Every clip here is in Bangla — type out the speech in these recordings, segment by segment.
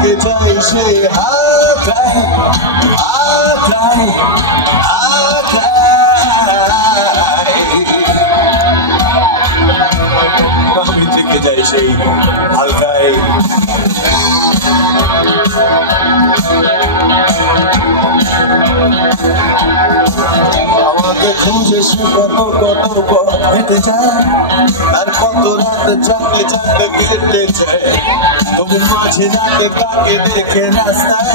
থেকে যাই সেই আকায় আকায় আকায় আমি থেকে যাই সেই হালকায় আমাকে খুঁজে সে কত কত পথ হেঁটে যায় আর কত রাত জানতে জানতে কেটে যায় তবু মাঝে রাতে কাকে দেখে রাস্তায়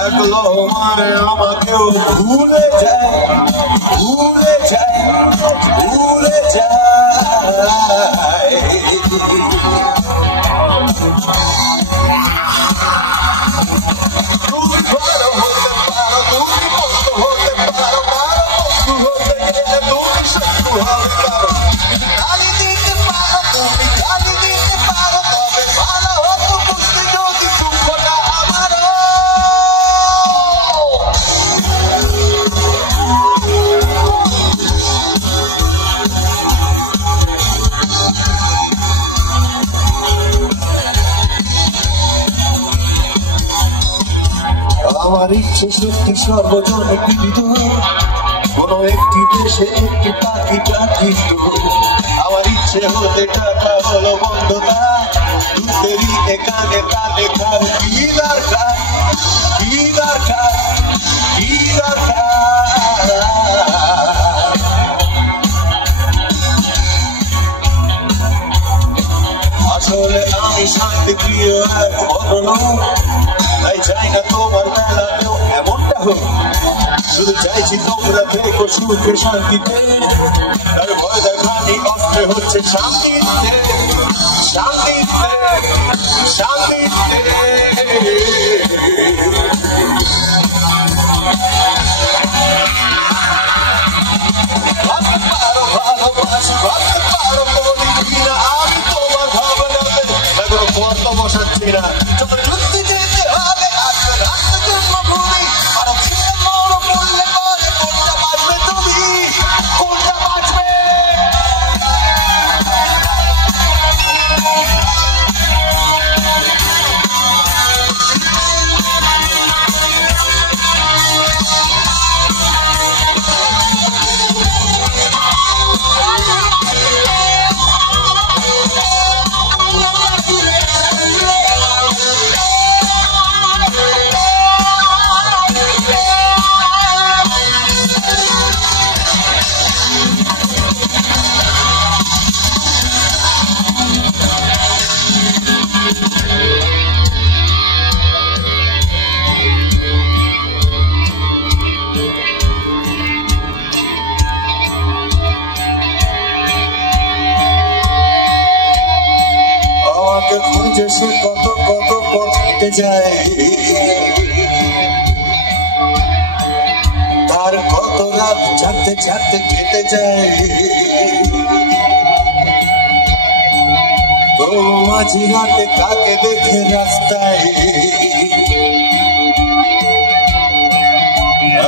একলো মানে আমাকেও ভুলে যায় ভুলে যায় ভুলে যায় আমার ইচ্ছে শক্তি সর্বজনে বিবিধ কোন একটি দেশে একটি পাখি প্রাকৃত আমার ইচ্ছে হতে টাকা হলো বন্ধতা দুধেরই এখানে তালে খার কি দরকার কি দরকার কি দরকার আসলে আমি শান্তি প্রিয় এক ভদ্রলোক তাই চাই না তোমার বেলাতেও এমনটা হোক শুধু চাইছি তোমরা থেকো সুখে শান্তিতে তার ভয় দেখানি অস্ত্রে হচ্ছে শান্তিতে শান্তিতে শান্তিতে ভাবতে পারো ভালোবাসি ভাবতে পারো বলি কিনা আমি তোমার ভাবনাতে এখনো পথ বসাচ্ছি না খুঁজে সে কত কত পথ হেঁটে যায় তার কত রাত জাগতে জাগতে কেটে যায় তো মাঝি রাতে কাকে দেখে রাস্তায়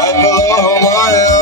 একলো মায়া